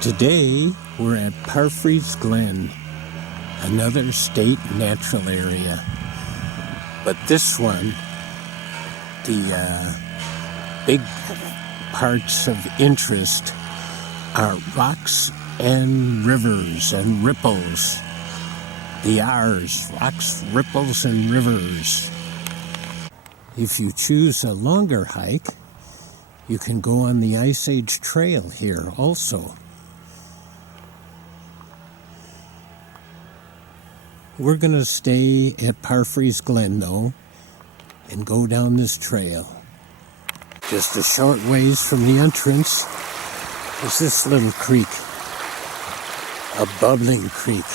Today, we're at Parfrys Glen, another state natural area. But this one, the big parts of interest are rocks and rivers and ripples. The R's, rocks, ripples, and rivers. If you choose a longer hike, you can go on the Ice Age Trail here also. We're going to stay at Parfrys Glen, though, and go down this trail. Just a short ways from the entrance is this little creek, a bubbling creek.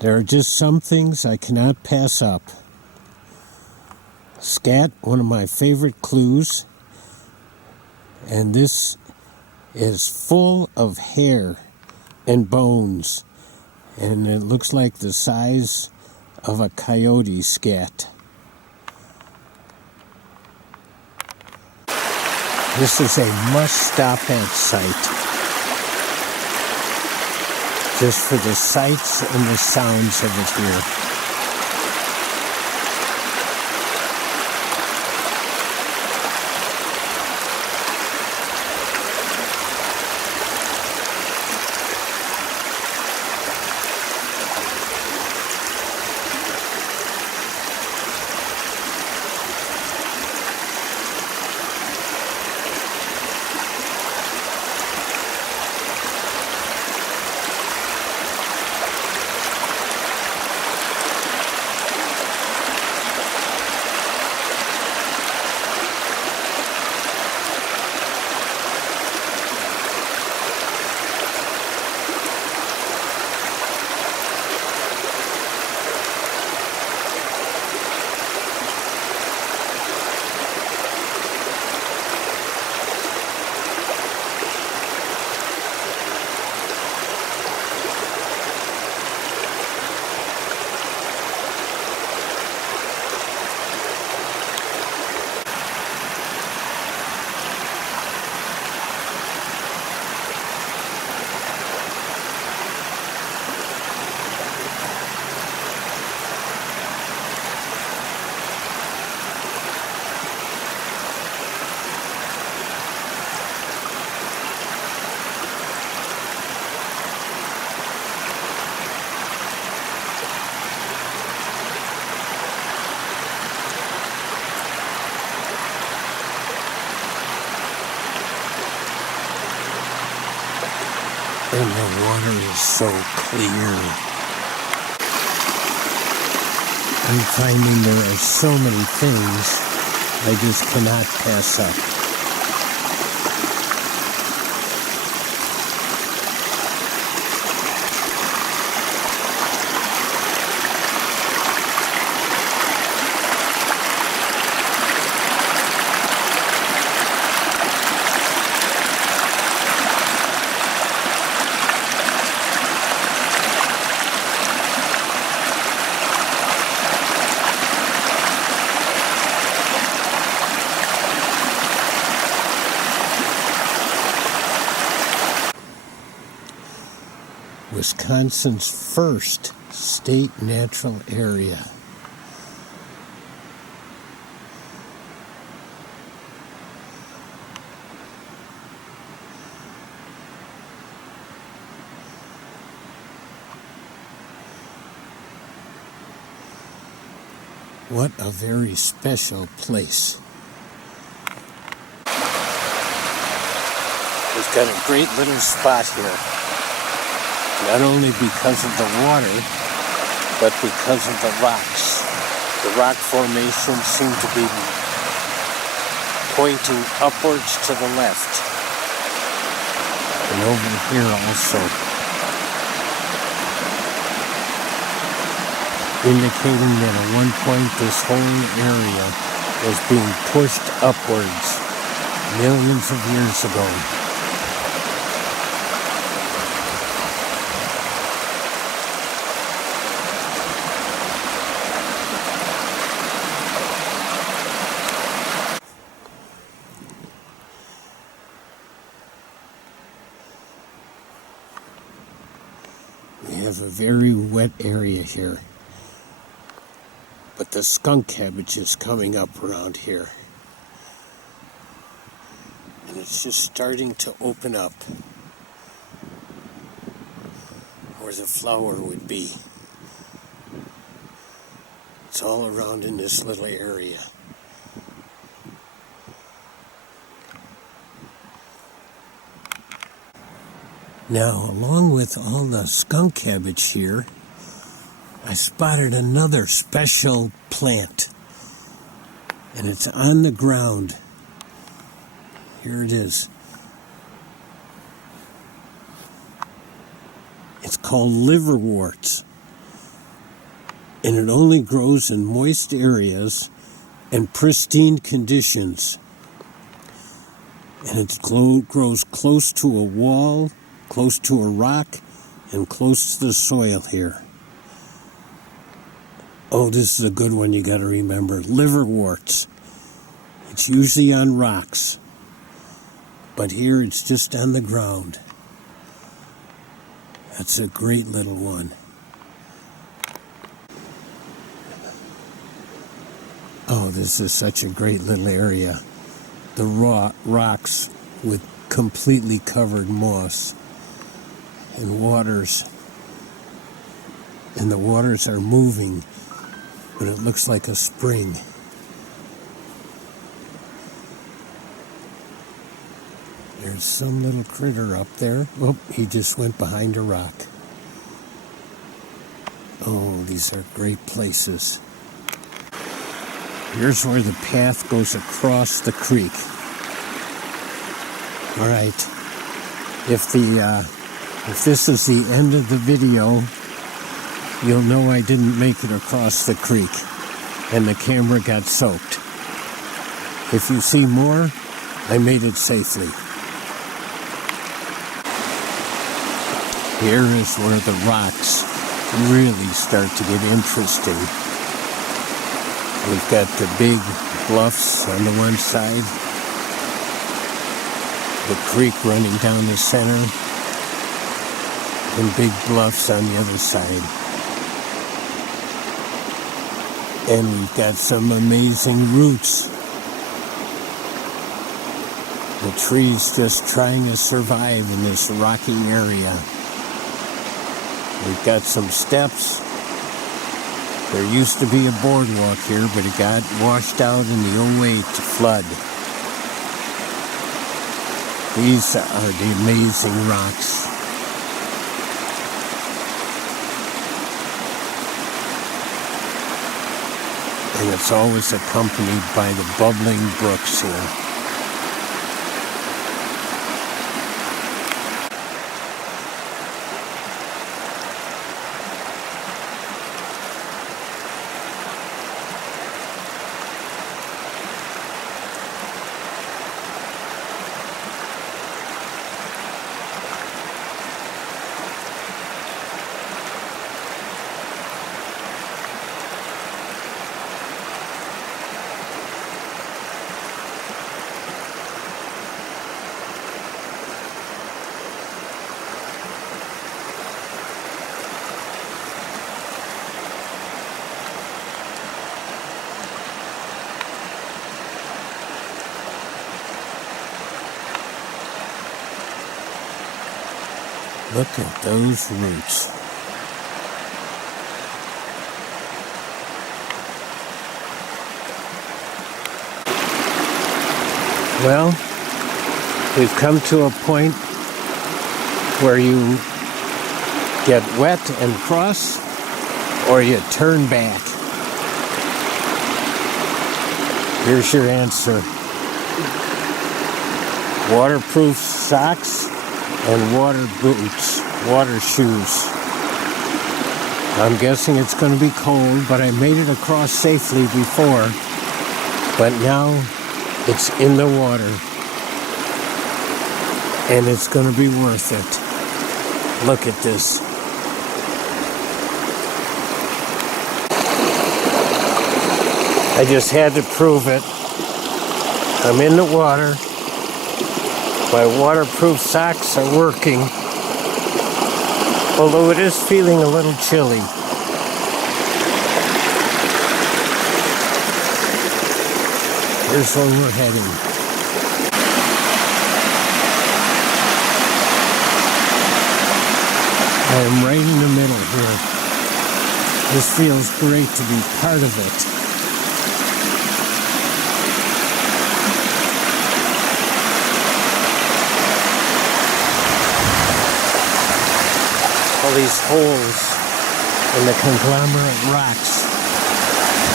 There are just some things I cannot pass up. Scat, one of my favorite clues, and this is full of hair and bones, and it looks like the size of a coyote scat. This is a must-stop-at site, just for the sights and the sounds of it here. And the water is so clear. I'm finding there are so many things I just cannot pass up. Wisconsin's first state natural area. What a very special place. We've got a great little spot here. Not only because of the water, but because of the rocks. The rock formations seem to be pointing upwards to the left. And over here also, indicating that at one point this whole area was being pushed upwards millions of years ago. We have a very wet area here, but the skunk cabbage is coming up around here. And it's just starting to open up where the flower would be. It's all around in this little area. Now, along with all the skunk cabbage here, I spotted another special plant. And it's on the ground. Here it is. It's called liverworts. And it only grows in moist areas and pristine conditions. And it grows close to a wall, close to a rock, and close to the soil here. Oh, this is a good one you got to remember. Liverworts. It's usually on rocks. But here it's just on the ground. That's a great little one. Oh, this is such a great little area. The rocks with completely covered moss and waters. And the waters are moving, but it looks like a spring. There's some little critter up there. Oh, he just went behind a rock. Oh, these are great places. Here's where the path goes across the creek. All right. If this is the end of the video, you'll know I didn't make it across the creek and the camera got soaked. If you see more, I made it safely. Here is where the rocks really start to get interesting. We've got the big bluffs on the one side, the creek running down the center, and big bluffs on the other side. And we've got some amazing roots. The trees just trying to survive in this rocky area. We've got some steps. There used to be a boardwalk here, but it got washed out in the 2008 flood. These are the amazing rocks. And it's always accompanied by the bubbling brooks here. Look at those roots. Well, we've come to a point where you get wet and cross, or you turn back. Here's your answer. Waterproof socks and water boots, water shoes. I'm guessing it's going to be cold, but I made it across safely before. But now it's in the water, and it's going to be worth it. Look at this. I just had to prove it. I'm in the water. My waterproof socks are working, although it is feeling a little chilly. Here's where we're heading. I am right in the middle here. This feels great to be part of it. All these holes in the conglomerate rocks,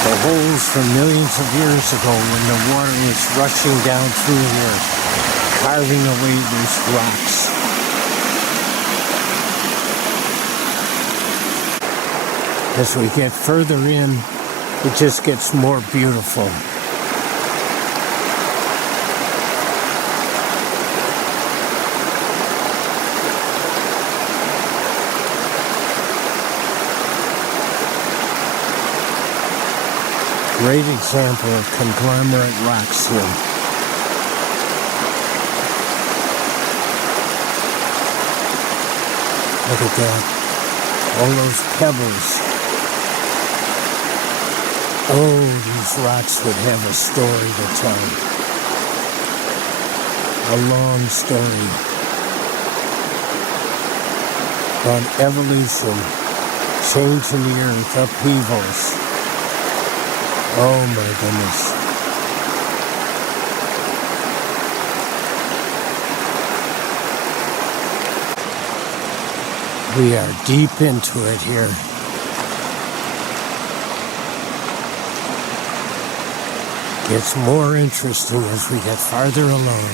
the holes from millions of years ago when the water was rushing down through here, carving away these rocks. As we get further in, it just gets more beautiful. Great example of conglomerate rocks here. Look at that. All those pebbles. Oh, these rocks would have a story to tell. A long story about evolution, change in the earth, upheavals. Oh my goodness. We are deep into it here. Gets more interesting as we get farther along.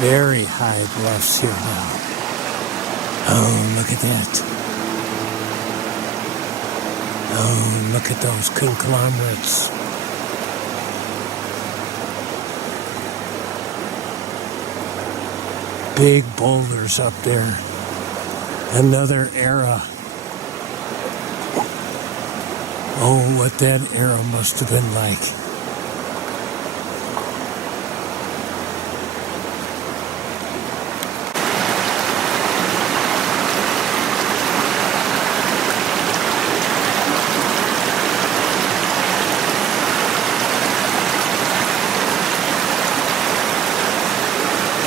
Very high bluffs here now. Oh, look at that. Oh, look at those conglomerates. Big boulders up there. Another era. Oh, what that era must have been like.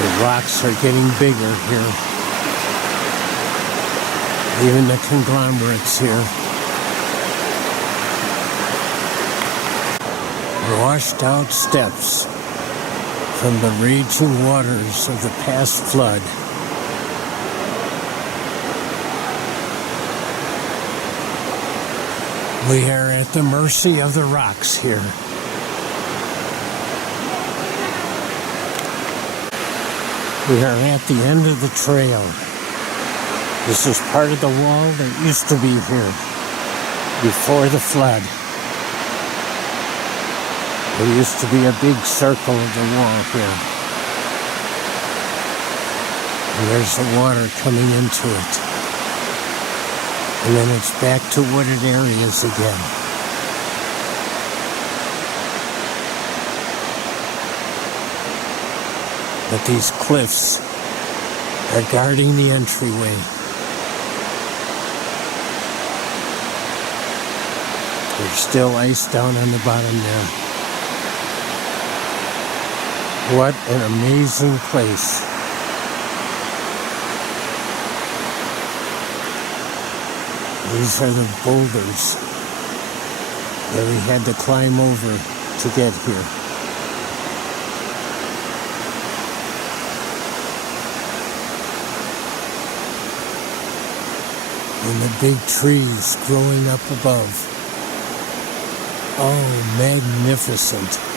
The rocks are getting bigger here. Even the conglomerates here. Washed out steps from the raging waters of the past flood. We are at the mercy of the rocks here. We are at the end of the trail. This is part of the wall that used to be here before the flood. There used to be a big circle of the wall here. And there's the water coming into it. And then it's back to wooded areas again. But these cliffs are guarding the entryway. There's still ice down on the bottom there. What an amazing place. These are the boulders that we had to climb over to get here. And the big trees growing up above. Oh, magnificent.